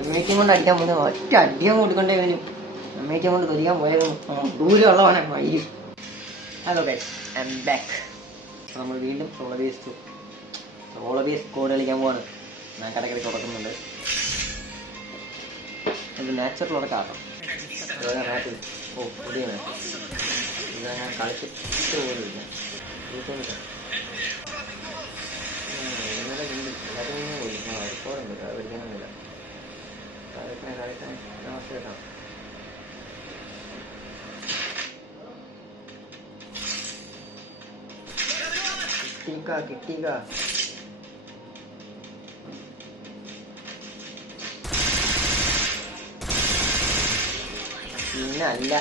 അമ്മയ്ക്കും കൊണ്ട് അടിക്കാൻ പോകുന്ന ഒറ്റ അടിയം കൊടുക്കണ്ടേ വരും. അമ്മയ്ക്കും കൊണ്ട് തൊലിക്കാൻ പോയാലും ദൂരമുള്ളവനെ മയിലും. Hello guys, I am back. നമ്മൾ വീണ്ടും സോളോ സ്കോഡ് കളിക്കാൻ പോവാണ്. ഞാൻ കടക്കടയ്ക്ക് തുടക്കുന്നുണ്ട്. ഇത് നാച്ചുറലോടെ കാട്ടാം. മാറ്റ് പുതിയ മാറ്റ് ഇത് ഞാൻ കളിച്ചിട്ട് പോലും ഇല്ല. ഇന്നലെ എല്ലാവരും പോയി റിക്കോർഡുണ്ട്. പഠിക്കാനൊന്നുമില്ല. കളിക്കാൻ അവസ്ഥ കേട്ടോ. കിട്ടിക്ക പിന്നെ അല്ല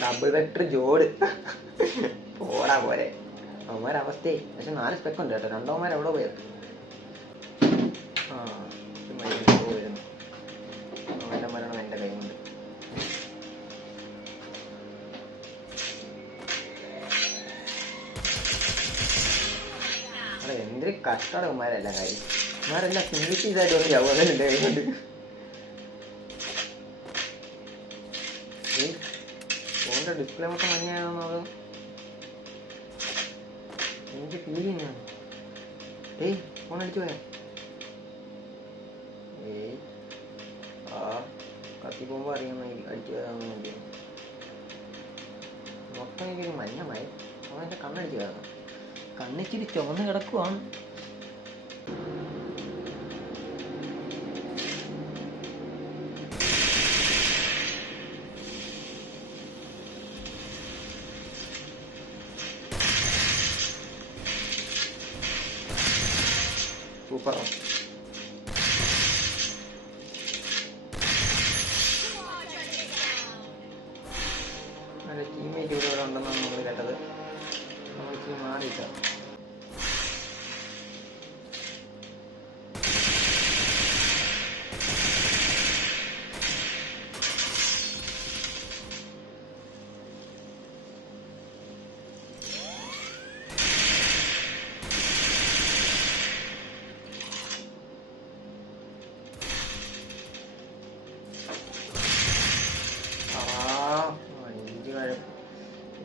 ഡബിൾ വെക്ടർ ജോഡ് പോടാ പോരെ. അവന്മാരവസ്ഥയായി. പക്ഷെ 4 സ്പെക്ക് ഉണ്ട് കേട്ടോ. രണ്ടോമാർ എവിടെ പോയത്? വരുന്നു. അവൻ്റെ മരണം എൻ്റെ കയ്യിലുണ്ട്. എന്തൊരു കഷ്ടമാണ് ഉമ്മാരെല്ലാം കാര്യം. ഉമ്മാരെല്ലാം സിംഗിൾ പീസായിട്ട് വന്ന് ചാവുന്നുണ്ട് എൻ്റെ കൈകൊണ്ട്. ഫോണിൻ്റെ ഡിസ്പ്ലേ മൊത്തം മഞ്ഞാണെന്നത് എനിക്ക് ഫീൽ ചെയ്യുന്നതാണ്. ഫോൺ അടിച്ചു പോയാ? കത്തി പോകുമ്പോൾ അറിയാൻ അടിച്ചു പോയാന്ന് വേണ്ടി മൊത്തം എനിക്കൊരു മഞ്ഞമായി. അവൻ എൻ്റെ കണ്ണടിച്ചു പോയാ. കണ്ണിച്ചിരി ചുവന്ന് കിടക്കുവാണ്. സൂപ്പർ. നല്ല ടീമേറ്റ് ഇവിടെ ഉണ്ടെന്നാണ് നമ്മൾ കേട്ടത്. നമ്മൾ ഇച്ചിരി മാറിയിട്ട.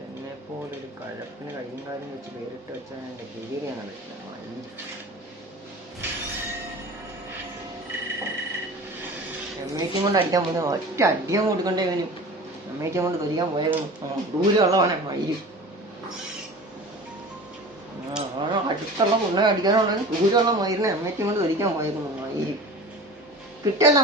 എന്നെപ്പോലൊരു കഴപ്പിന് കയ്യും കാര്യം വെച്ച് പേരിട്ട് വെച്ചാൽ എൻ്റെ കീരിയാണ് പറ്റില്ല. അമ്മയ്ക്കും കൊണ്ട് അടിക്കാൻ പോകുന്ന ഒറ്റ അടിയം കൊടുക്കണ്ടേ വരും. അമ്മയ്ക്കും കൊണ്ട് തൊലിക്കാൻ പോയാലും ദൂരമുള്ളവനെ മയിലും. അടുത്തുള്ള പൊണ്ണെ അടിക്കാനുള്ളത് ദൂരമുള്ള മയിലിനെ അമ്മയ്ക്കും കൊണ്ട് തൊലിക്കാൻ പോയേക്കുന്നു. മയിലും കിട്ടല്ല.